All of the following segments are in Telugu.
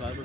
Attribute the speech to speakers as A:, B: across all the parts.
A: Cyber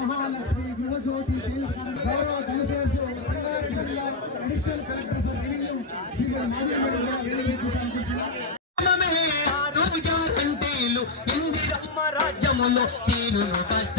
A: మహాలక్ష్మి గృహజ్యోతి గౌరవ
B: దళితేశు రాజ్యములో తీరును కష్ట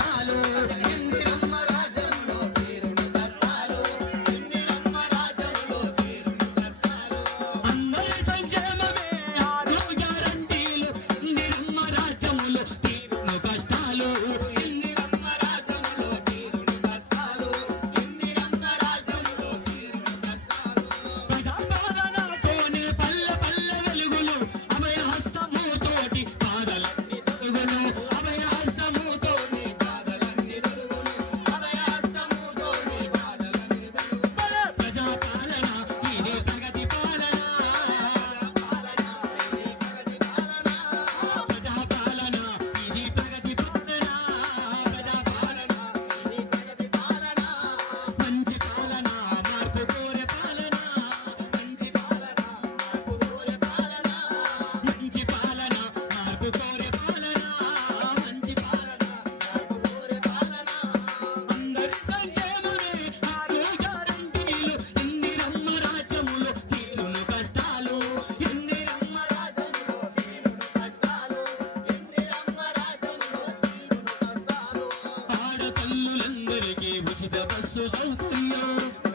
B: Thank you.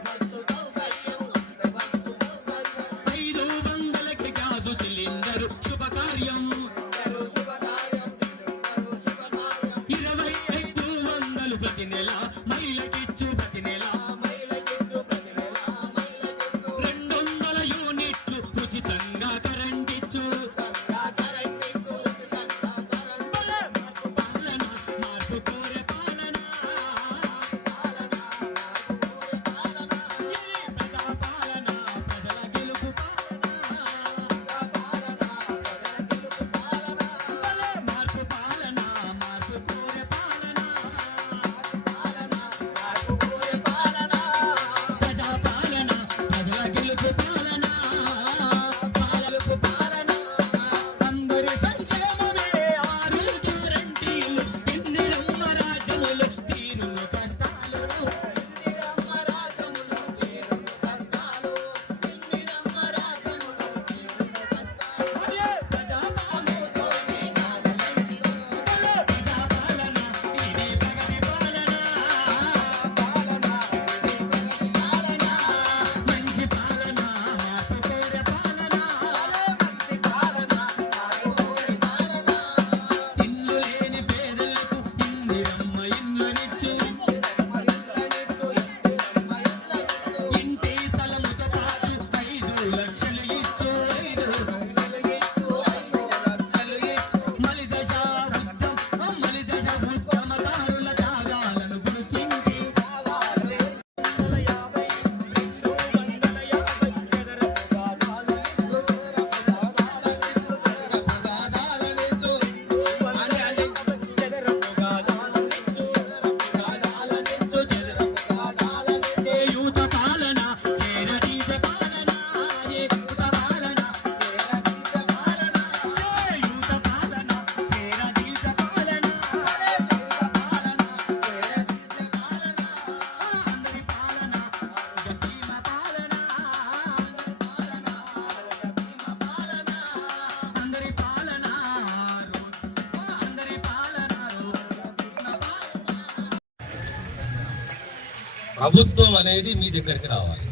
C: ప్రభుత్వం అనేది మీ దగ్గరికి రావాలి.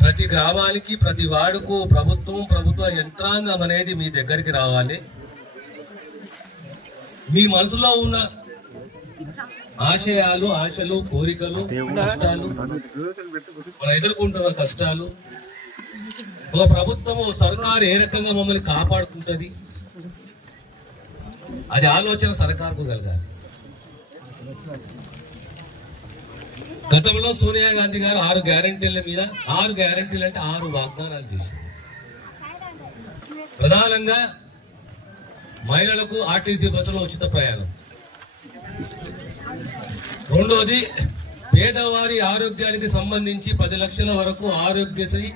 C: ప్రతి గ్రామానికి ప్రతి వాడుకు ప్రభుత్వం ప్రభుత్వ యంత్రాంగం అనేది మీ దగ్గరికి రావాలి. మీ మనసులో ఉన్న ఆశయాలు ఆశలు కోరికలు కష్టాలు మనం ఎదుర్కొంటున్న కష్టాలు ఒక ప్రభుత్వం సర్కారు ఏ రకంగా మమ్మల్ని కాపాడుకుంటుంది? అది ఆలోచన సర్కారుకు కలగాలి. గతంలో సోనియా గాంధీ గారు ఆరు గ్యారంటీల మీద ఆరు గ్యారంటీలు అంటే ఆరు వాగ్దానాలు చేసింది ప్రధానంగా మహిళలకు ఆర్టీసీ బస్సులో ఉచిత ప్రయాణం. రెండోది పేదవారి ఆరోగ్యానికి సంబంధించి పది లక్షల వరకు ఆరోగ్యశ్రీ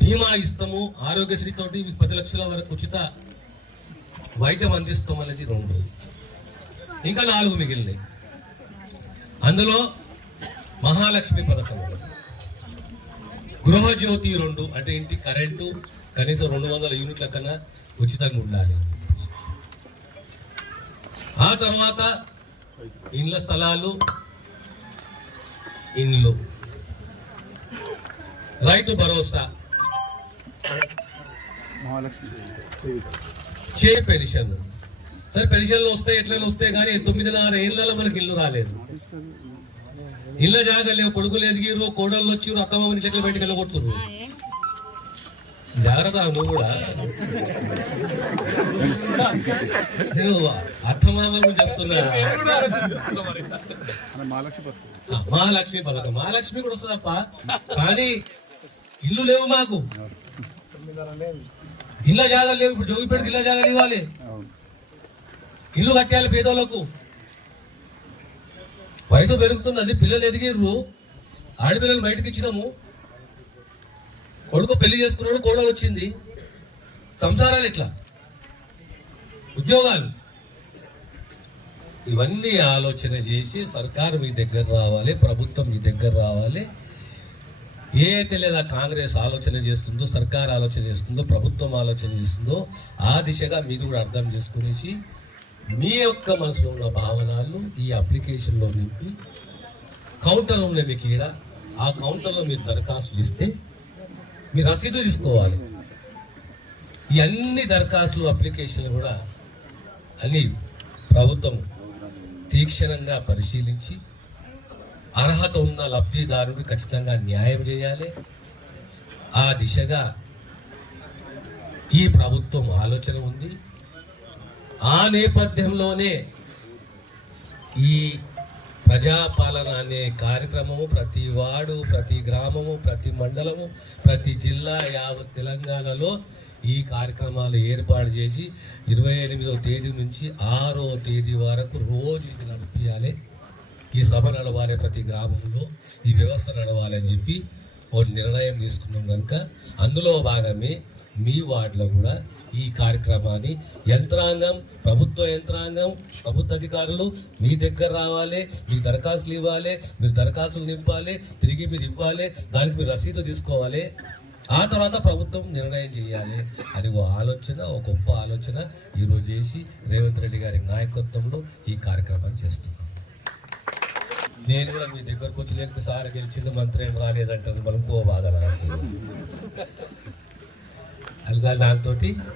C: బీమా ఇస్తాము. ఆరోగ్యశ్రీ తోటి పది లక్షల వరకు ఉచిత వైద్యం అందిస్తాం అనేది రెండు ఇంకా నాలుగు మిగిలినాయి అందులో మహాలక్ష్మి పథకం. గృహజ్యోతి రెండు అంటే ఇంటి కరెంటు కనీసం రెండు వందల యూనిట్ల కన్నా ఉచితంగా ఉండాలి. ఆ తర్వాత ఇండ్ల స్థలాలు ఇండ్లు. రైతు భరోసా. చే పెన్షన్. సరే పెన్షన్లు వస్తాయి ఎట్లయినా వస్తాయి కానీ తొమ్మిదిన్నర ఏళ్ళలో మనకి ఇల్లు రాలేదు. ఇళ్ళ జాగలేవు కొడుకులు ఎదిగిరు కోడళ్ళు వచ్చిరు అత్తమ్మని చెట్లు బయటకు వెళ్ళగొడుతున్నారు జాగ్రత్త నువ్వు కూడా. అత్తమామల చెప్తున్నా. మహాలక్ష్మి పథకం. మహాలక్ష్మి కూడా వస్తుందప్ప. కానీ ఇల్లు లేవు మాకు. ఇళ్ళ జాగాలు లేవు. ఇప్పుడు జోగిపేటకి ఇళ్ళ జాగాలు ఇవ్వాలి. ఇల్లు కట్టాలి పేదోళ్ళకు. వయసు పెరుగుతున్నది పిల్లలు ఎదిగిర్రు ఆడపిల్లలు బయటకు ఇచ్చినాము. కొడుకు పెళ్ళి చేసుకున్నాడు కూడా వచ్చింది. సంసారాలు ఇట్లా ఉద్యోగాలు. ఇవన్నీ ఆలోచన చేసి సర్కారు మీ దగ్గర రావాలి ప్రభుత్వం మీ దగ్గర రావాలి. ఏ అయితే లేదా కాంగ్రెస్ ఆలోచన చేస్తుందో సర్కార్ ఆలోచన చేస్తుందో ప్రభుత్వం ఆలోచన చేస్తుందో ఆ దిశగా మీరు కూడా అర్థం చేసుకునేసి మీ యొక్క మనసులో ఉన్న భావనలు ఈ అప్లికేషన్లో నింపి కౌంటర్ ఉన్న మీకు ఈడ ఆ కౌంటర్లో మీరు దరఖాస్తులు ఇస్తే మీరు రసీదు తీసుకోవాలి. ఈ అన్ని దరఖాస్తులు అప్లికేషన్లు కూడా అన్ని ప్రభుత్వం తీక్షణంగా పరిశీలించి అర్హత ఉన్న లబ్ధిదారుడికి ఖచ్చితంగా న్యాయం చేయాలి. ఆ దిశగా ఈ ప్రభుత్వం ఆలోచన ఉంది. ఆ నేపథ్యంలోనే ఈ ప్రజాపాలన అనే కార్యక్రమము. ప్రతి వాడు ప్రతి గ్రామము ప్రతి మండలము ప్రతి జిల్లా యావత్ తెలంగాణలో ఈ కార్యక్రమాలు ఏర్పాటు చేసి ఇరవై ఎనిమిదో తేదీ నుంచి ఆరో తేదీ వరకు రోజు ఇది నడిపించాలి ఈ సభ నడవాలి ప్రతి గ్రామంలో ఈ వ్యవస్థ నడవాలి అని చెప్పి ఒక నిర్ణయం తీసుకున్నాం కనుక అందులో భాగమే మీ వార్డులో కూడా ఈ కార్యక్రమాన్ని యంత్రాంగం ప్రభుత్వ యంత్రాంగం ప్రభుత్వ అధికారులు మీ దగ్గర రావాలి మీ దరఖాస్తులు ఇవ్వాలి మీరు దరఖాస్తులు నింపాలి తిరిగి మీరు ఇవ్వాలి దానికి మీరు రసీదు తీసుకోవాలి. ఆ తర్వాత ప్రభుత్వం నిర్ణయం చేయాలి అని ఓ ఆలోచన ఒక గొప్ప ఆలోచన ఈరోజు చేసి రేవంత్ రెడ్డి గారి నాయకత్వంలో ఈ కార్యక్రమాన్ని చేస్తున్నాం. నేను కూడా మీ దగ్గరకు వచ్చి లేకపోతే సార్ గెలిచింది మంత్రి ఏం రాలేదంటారు మనం కో బాధ దాంతో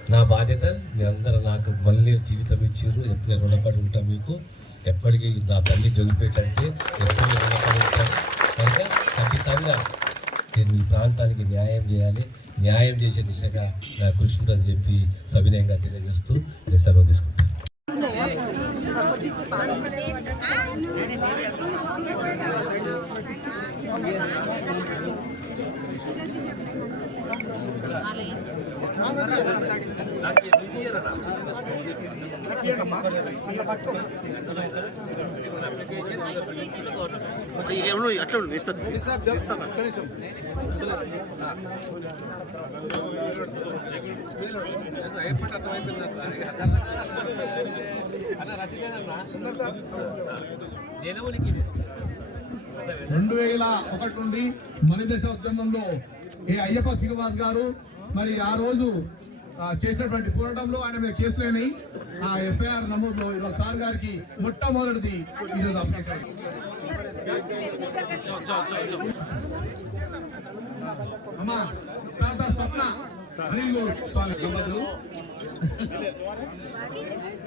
C: నా బాధ్యత మీరందరూ నాకు మళ్ళీ జీవితం ఇచ్చారు. ఎప్పుడు రుణపడి ఉంటాం మీకు. ఎప్పటికీ నా తల్లి జొలిపేటంటే ఎప్పుడు రుణపడి ఉంటాను కనుక ఖచ్చితంగా నేను ఈ ప్రాంతానికి న్యాయం చేయాలి. న్యాయం చేసే దిశగా నా కృషి ఉంటుందని చెప్పి సవినయంగా తెలియజేస్తూ నేను సెలవు తీసుకుంటాను
D: అట్లా ఉండు ఇస్తుంది ఇస్తాను
E: రెండు వేల ఒకటి నుండి మణి దశ ఉద్యమంలో ఏ అయ్యప్ప శ్రీనివాస్ గారు మరి ఆ రోజు ఆ, చేసినటువంటి పోరాటంలో ఆయన మీద కేసులైనాయి ఆ ఎఫ్ఐఆర్ నమోదులో ఈరోజు సార్ గారికి మొట్టమొదటిది ఈరోజు అప్లికేషన్ అమ్మా తాత స్వప్న అనిల్ స్వామి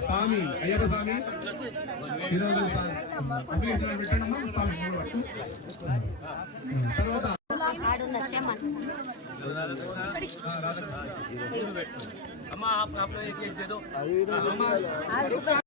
E: స్వామి అయ్యప్ప స్వామి ఈరోజు అప్లికేషన్ పెట్టండి అమ్మా స్వామి ముందు పట్టు. తర్వాత
C: అమ్మా आप आप लोग एक एक दे दो
E: అమ్మా